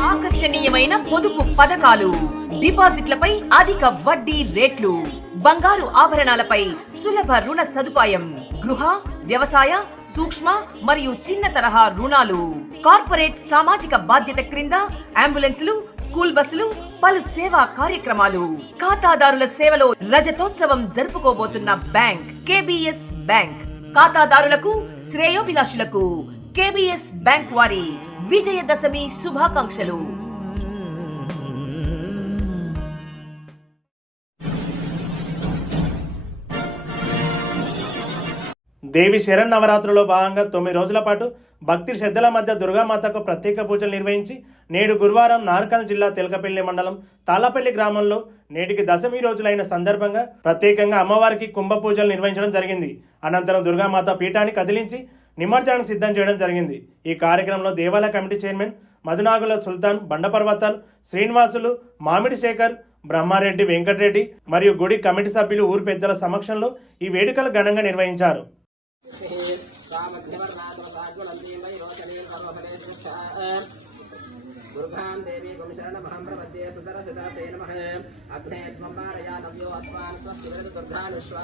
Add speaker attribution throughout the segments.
Speaker 1: ఆకర్షణీయమైన పొదుపు పథకాలు. డిపాజిట్లపై అధిక వడ్డీ రేట్లు. బంగారు ఆభరణాలపై సులభ రుణ సదుపాయం. గృహ వ్యవసాయ సూక్ష్మ మరియు చిన్న తరహా రుణాలు. కార్పొరేట్ సామాజిక బాధ్యత క్రింద అంబులెన్సులు స్కూల్ బస్సులు పలు సేవా కార్యక్రమాలు. ఖాతాదారుల సేవలో రజతోత్సవం జరుపుకోబోతున్న బ్యాంక్ కేబిఎస్ బ్యాంక్. ఖాతాదారులకు శ్రేయోభిలాషులకు కేబిఎస్ బ్యాంక్ వారి విజయదశమి శుభాకాంక్షలు.
Speaker 2: దేవి శరణ్ నవరాత్రులో భాగంగా తొమ్మిది రోజుల పాటు భక్తి శ్రద్ధల మధ్య దుర్గామాతకు ప్రత్యేక పూజలు నిర్వహించి నేడు గురువారం నార్కల్ జిల్లా తెలకపల్లి మండలం తాళ్ళపల్లి గ్రామంలో నేటికి దశమి రోజులైన సందర్భంగా ప్రత్యేకంగా అమ్మవారికి కుంభ పూజలు నిర్వహించడం జరిగింది. అనంతరం దుర్గామాత పీఠాన్ని కదిలించి నిమజ్జనానికి సిద్ధం చేయడం జరిగింది ఈ కార్యక్రమంలో దేవాలయ కమిటీ చైర్మన్ మధునాగుల సుల్తాన్ బండపర్వతాల్ శ్రీనివాసులు మామిడి శేఖర్ బ్రహ్మారెడ్డి వెంకటరెడ్డి మరియు గుడి కమిటీ సభ్యులు ఊరు పెద్దల సమక్షంలో ఈ వేడుకలు ఘనంగా నిర్వహించారు
Speaker 3: दुर्गां देवी गुं शरणमहं प्रपद्ये सुतरसितरसे नमः अग्ने त्वं मारयानव्यो अस्मान् स्वस्ति वरद दुर्गानुष्वा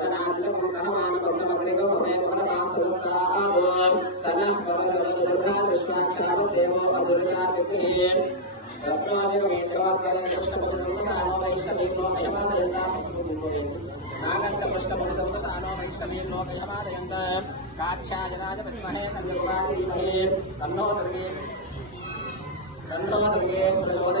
Speaker 3: विश्वाक्षामदेवो अदुर्गादिग्निः रत्नादिकमेन्द्रोत्कलं पृष्ठपतिसंवसानो वैष्णवीनो नयमादयन्तामसमुद्भवेत् नागस्य पृष्ठपतिसंवसानो वैष्णवीं लोकयमादयन्त काक्षायनाय विद्महे तन्विद्वारि धीमहि तन्नो दुर्गे तन्नो दुर्गे अयं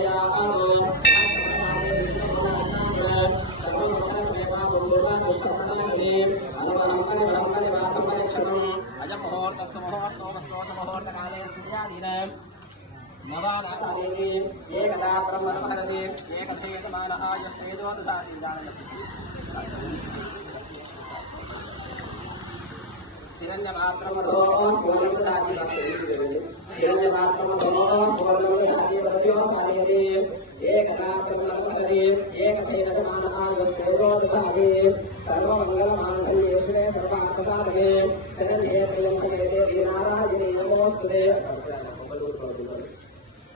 Speaker 3: ब्रह्मणमहरति एकथेतमानः यस्तेजो ददाति सर्वमङ्गलमाङ्गल्ये शिवे सर्वार्थसाधके शरण्ये प्रियङ्करे देवी नारायणे नमोऽस्तुते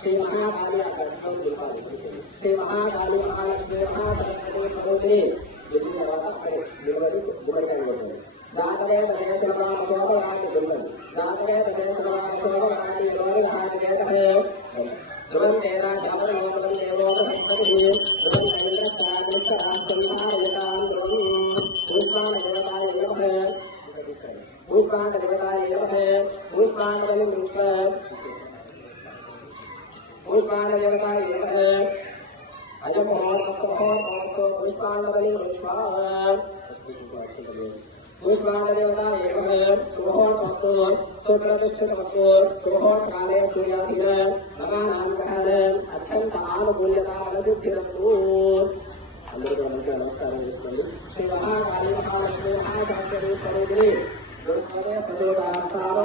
Speaker 3: శ్రీ మహాకాళి శ్రీ మహాకాళి మహాలక్ష్మి మహాసరస్వతి స్వరూపిణి వెళ్ళిన తర్వాత అక్కడే నిలబడి గుమ్మడికాయ కొట్టండి దాతవేత దేశరామ శోభ రాణి గుమ్మడి पुष्पाणदेवताय नमः पुष्पाणबलिं पुष्पाणदेवताय नमः अयं मुहूर्तस्तु मुहूर्तमस्तु पुष्पाण्डबलिं पुष्पा पुष्पाण्डदेवताय नमः सुमुहूर्तमस्तु सुप्रतिष्ठितमस्तु सुमुहूर्तकाले सूर्याधीन नवानां ग्रहान्
Speaker 4: అత్యంత ఆనుకూల్యత ఫలసిద్ధిరస్తు అందరికీ మంచిగా నమస్కారం చేసుకోండి శ్రీ మహాకాళి మహాలక్ష్మి మహాశాంకరి స్వరూపిణి దుర్స్మదే ప్రచోదాస్తారో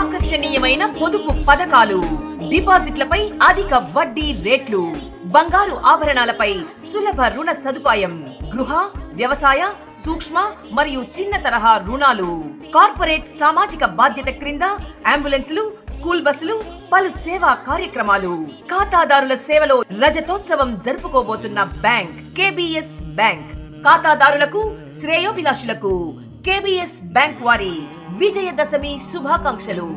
Speaker 3: ఆకర్షణీయమైన పొదుపు పథకాలు. డిపాజిట్లపై అధిక వడ్డీ రేట్లు. బంగారు ఆభరణాలపై సులభ రుణ సదుపాయం. గృహ వ్యవసాయ సూక్ష్మ మరియు చిన్న తరహా రుణాలు. కార్పొరేట్ సామాజిక బాధ్యత క్రింద అంబులెన్సులు స్కూల్ బస్సులు పలు సేవా కార్యక్రమాలు. ఖాతాదారుల సేవలో రజతోత్సవం జరుపుకోబోతున్న బ్యాంక్ కేబిఎస్ బ్యాంక్. ఖాతాదారులకు శ్రేయోభిలాషులకు కేబిఎస్ బ్యాంక్ వారి విజయదశమి శుభాకాంక్షలు.